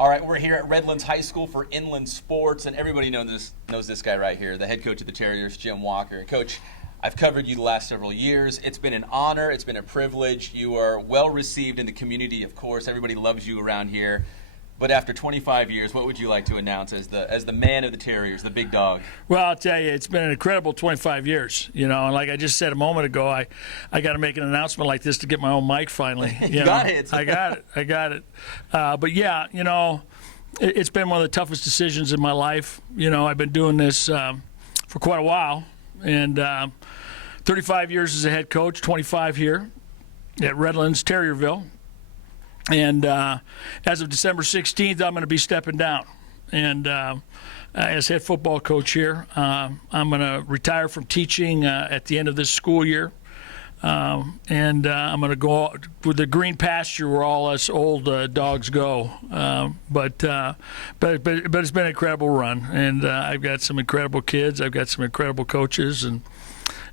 All right, we're here at Redlands High School for Inland Sports, and everybody knows this guy right here, the head coach of the Terriers, Jim Walker. Coach, I've covered you the last several years. It's been an honor. It's been a privilege. You are well received in the community, of course. Everybody loves you around here. But after 25 years, what would you like to announce as the man of the Terriers, the big dog? Well, I'll tell you, it's been an incredible 25 years. And like I just said a moment ago, I got to make an announcement like this to get my own mic finally. You got it. I got it. But yeah, it's been one of the toughest decisions in my life. I've been doing this for quite a while, and 35 years as a head coach, 25 here at Redlands, Terrierville. And as of December 16th, I'm going to be stepping down. And as head football coach here, I'm going to retire from teaching at the end of this school year. And I'm going to go with the green pasture where all us old dogs go. But it's been an incredible run. And I've got some incredible kids. I've got some incredible coaches. And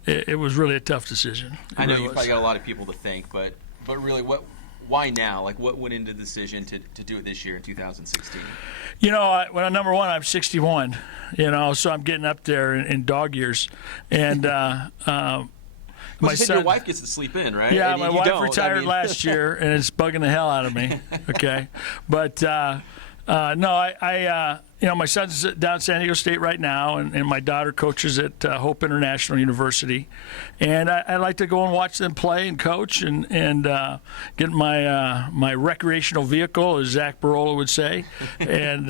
it was really a tough deciation. I know you've probably got a lot of people to thank, but really why now? Like, what went into the decision to do it this year in 2016? Number one, I'm 61, so I'm getting up there in dog years. And my son, your wife gets to sleep in, right? Yeah, and my wife retired last year, and it's bugging the hell out of me. Okay, but my son's down at San Diego State right now, and my daughter coaches at Hope International University, and I like to go and watch them play and coach, and get my recreational vehicle, as Zach Barola would say, and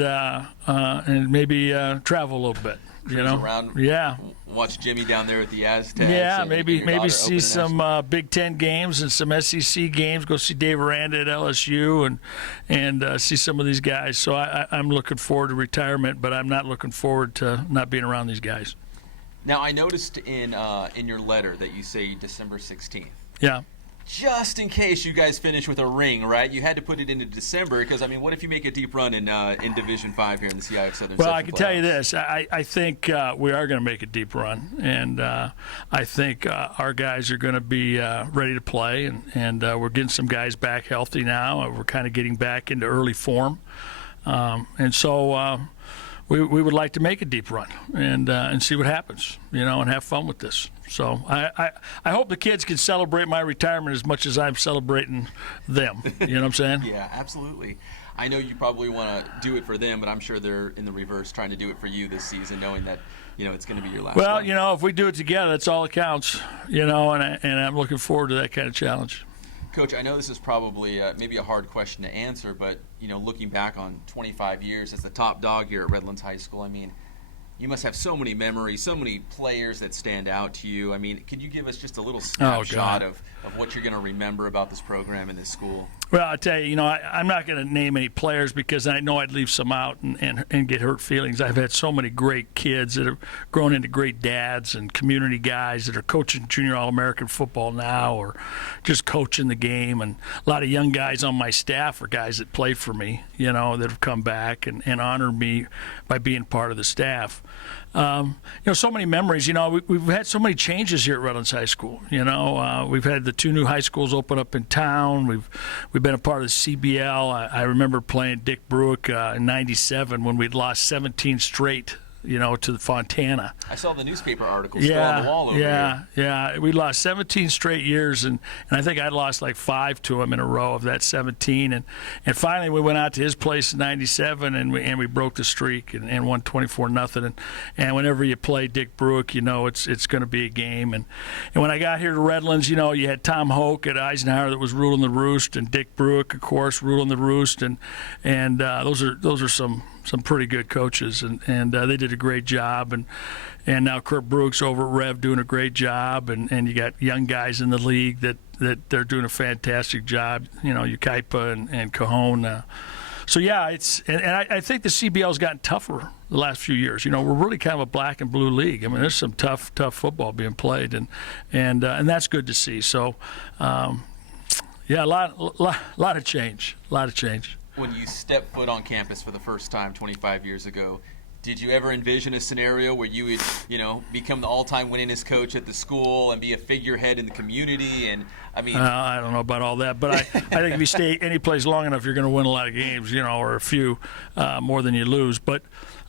maybe travel a little bit. Around, yeah. Watch Jimmy down there at the Aztecs. Yeah, maybe see some Big Ten games and some SEC games. Go see Dave Aranda at LSU and see some of these guys. So I'm looking forward to retirement, but I'm not looking forward to not being around these guys. Now, I noticed in your letter that you say December 16th. Yeah. Just in case you guys finish with a ring, right? You had to put it into December because, what if you make a deep run in Division 5 here in the CIF Southern Well, Section I can playoffs? tell you this. I think we are going to make a deep run, and I think our guys are going to be ready to play, and we're getting some guys back healthy now. We're kind of getting back into early form, and so we would like to make a deep run and see what happens, and have fun with this. So I hope the kids can celebrate my retirement as much as I'm celebrating them. You know what I'm saying? Yeah, absolutely. I know you probably want to do it for them, but I'm sure they're in the reverse trying to do it for you this season, knowing that it's going to be your last Well, one. if we do it together, that's all that counts. And I'm looking forward to that kind of challenge. Coach, I know this is probably maybe a hard question to answer, but looking back on 25 years as the top dog here at Redlands High School, you must have so many memories, so many players that stand out to you. Could you give us just a little snapshot of what you're going to remember about this program and this school? Well, I'll tell you, I'm not going to name any players because I know I'd leave some out and get hurt feelings. I've had so many great kids that have grown into great dads and community guys that are coaching junior All-American football now or just coaching the game. And a lot of young guys on my staff are guys that play for me, that have come back and honored me by being part of the staff. So many memories. We've had so many changes here at Redlands High School. We've had the 2 new high schools open up in town. We've been a part of the CBL. I remember playing Dick Bruick in '97 when we'd lost 17 straight. To Fontana. I saw the newspaper articles still on the wall over here. Yeah. We lost 17 straight years, and I think I'd lost like 5 to him in a row of that 17. And finally we went out to his place in '97, and we broke the streak and won 24-0. And whenever you play Dick Bruick, it's going to be a game. And when I got here to Redlands, you had Tom Hoke at Eisenhower that was ruling the roost, and Dick Bruick, of course, ruling the roost. And those are some pretty good coaches, and they did a great job, and now Kurt Brooks over at Rev doing a great job, and you got young guys in the league that they're doing a fantastic job, Ukaipa and Cajon. So yeah, I think the CBL's gotten tougher the last few years. We're really kind of a black and blue league. There's some tough football being played, and that's good to see. So yeah, a lot of change, When you stepped foot on campus for the first time 25 years ago, Did you ever envision a scenario where you would, become the all-time winningest coach at the school and be a figurehead in the community? And I don't know about all that, but I think if you stay any place long enough, you're going to win a lot of games, or a few more than you lose. But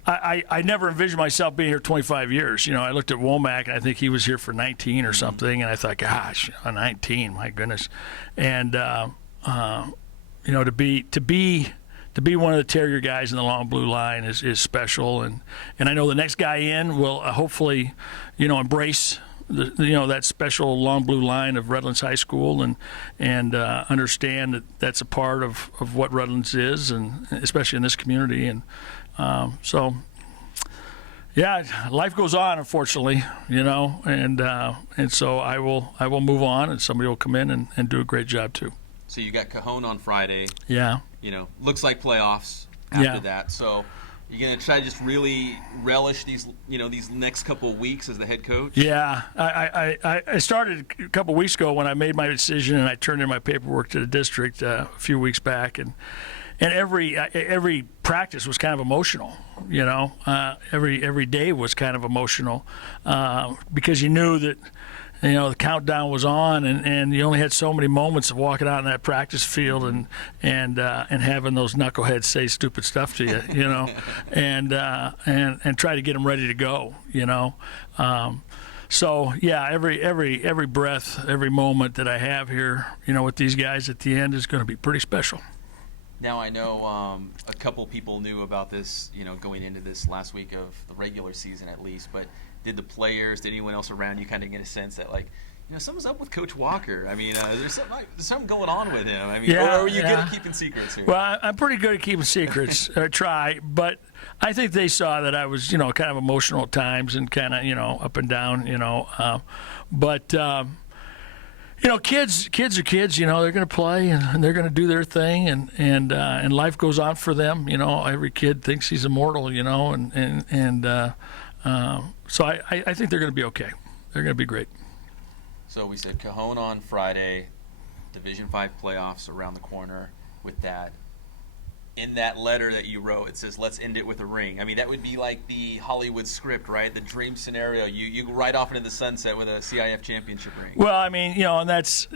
I never envisioned myself being here 25 years. I looked at Womack, and I think he was here for 19 or something, and I thought, gosh, 19, my goodness. And to be one of the Terrier guys in the long blue line is special, and I know the next guy in will hopefully, embrace that special long blue line of Redlands High School and understand that that's a part of what Redlands is, and especially in this community. And so, yeah, life goes on, unfortunately, and so I will move on, and somebody will come in and do a great job too. So you got Cajon on Friday. Yeah. Looks like playoffs after that. So you're going to try to just really relish these next couple of weeks as the head coach? Yeah. I started a couple of weeks ago when I made my decision, and I turned in my paperwork to the district a few weeks back. And every practice was kind of emotional, Every day was kind of emotional because you knew that the countdown was on, and you only had so many moments of walking out in that practice field and having those knuckleheads say stupid stuff to you, and try to get them ready to go, So yeah, every breath, every moment that I have here, with these guys at the end is going to be pretty special. Now, I know a couple people knew about this, going into this last week of the regular season at least, but did the players, did anyone else around you kind of get a sense that, something's up with Coach Walker? There's something going on with him. Or are you good at keeping secrets here? Well, I'm pretty good at keeping secrets, or try, but I think they saw that I was, kind of emotional at times and kind of, up and down, but kids are kids. They're going to play and they're going to do their thing, and life goes on for them. Every kid thinks he's immortal. So I think they're going to be okay. They're going to be great. So we said Cajon on Friday, Division V playoffs around the corner with that. In that letter that you wrote, it says, let's end it with a ring. That would be like the Hollywood script, right? The dream scenario. You go right off into the sunset with a CIF championship ring. Well, and that's,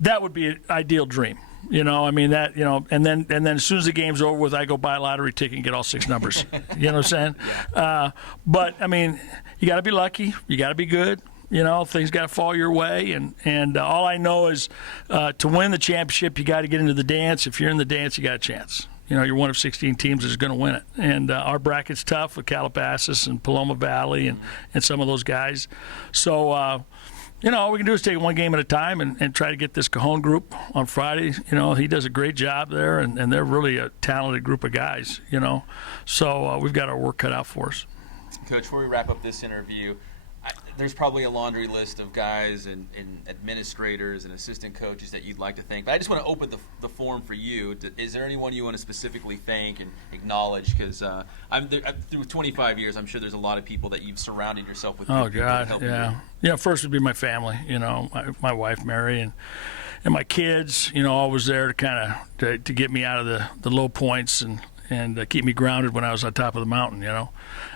that would be an ideal dream. And then as soon as the game's over with, I go buy a lottery ticket and get all 6 numbers. You know what I'm saying? Yeah. But, you got to be lucky. You got to be good. Things got to fall your way. And all I know is to win the championship, you got to get into the dance. If you're in the dance, you got a chance. You're one of 16 teams that's going to win it. And our bracket's tough with Calabasas and Paloma Valley and some of those guys. So, all we can do is take it one game at a time and try to get this Cajon group on Friday. He does a great job there, and they're really a talented group of guys, So we've got our work cut out for us. Coach, before we wrap up this interview, there's probably a laundry list of guys and administrators and assistant coaches that you'd like to thank. But I just want to open the forum for you. Is there anyone you want to specifically thank and acknowledge? Because through 25 years, I'm sure there's a lot of people that you've surrounded yourself with. Oh, God, yeah. You. First would be my family, my wife, Mary, and my kids, always there to kind of to get me out of the low points and keep me grounded when I was on top of the mountain,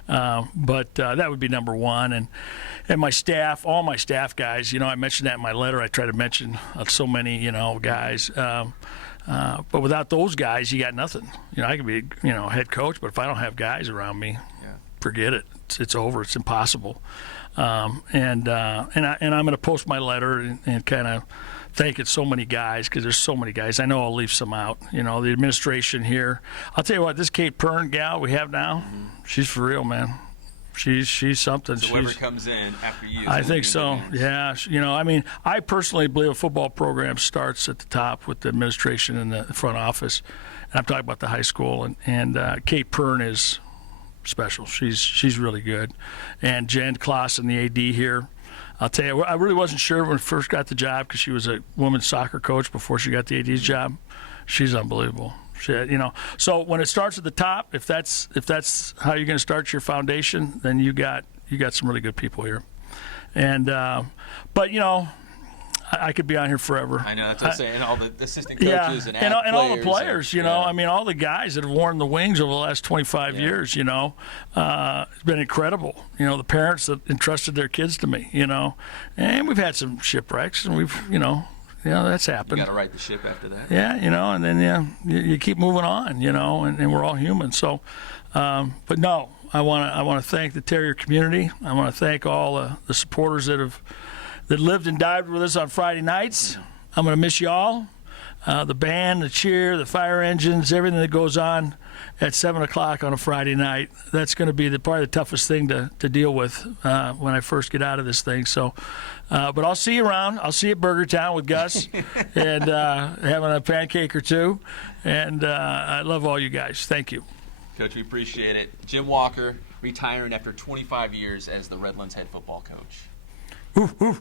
But that would be number one. And my staff, all my staff guys, I mentioned that in my letter. I try to mention so many, guys. But without those guys, you got nothing. I could be, head coach, but if I don't have guys around me, forget it. It's over. It's impossible. And I'm going to post my letter and kind of thanking so many guys, because there's so many guys. I know I'll leave some out. The administration here. I'll tell you what, this Kate Pern gal we have now, she's for real, man. She's something. So whoever comes in after you. I think so. Yeah. I personally believe a football program starts at the top with the administration and the front office. And I'm talking about the high school. And Kate Pern is special. She's really good. And Jen Clausen, the AD here. I'll tell you, I really wasn't sure when I first got the job because she was a women's soccer coach before she got the AD's job. She's unbelievable. So when it starts at the top, if that's how you're going to start your foundation, then you got some really good people here. And but I could be on here forever. I know, that's what I'm saying. All the assistant coaches and all the players, you know. yeah. I mean, all the guys that have worn the wings over the last 25 years, you know. It's been incredible. You know, the parents that entrusted their kids to me, you know. And we've had some shipwrecks, and we've, you know, that's happened. You got to right the ship after that. Yeah, you know, and then you keep moving on, you know, and we're all human. So, but no, I want to thank the Terrier community. I want to thank all the supporters that lived and died with us on Friday nights. I'm going to miss y'all. The band, the cheer, the fire engines, everything that goes on at 7 o'clock on a Friday night. That's going to be probably the toughest thing to deal with when I first get out of this thing. So, but I'll see you around. I'll see you at Burger Town with Gus and having a pancake or two. And I love all you guys. Thank you. Coach, we appreciate it. Jim Walker retiring after 25 years as the Redlands head football coach. Ooh, ooh.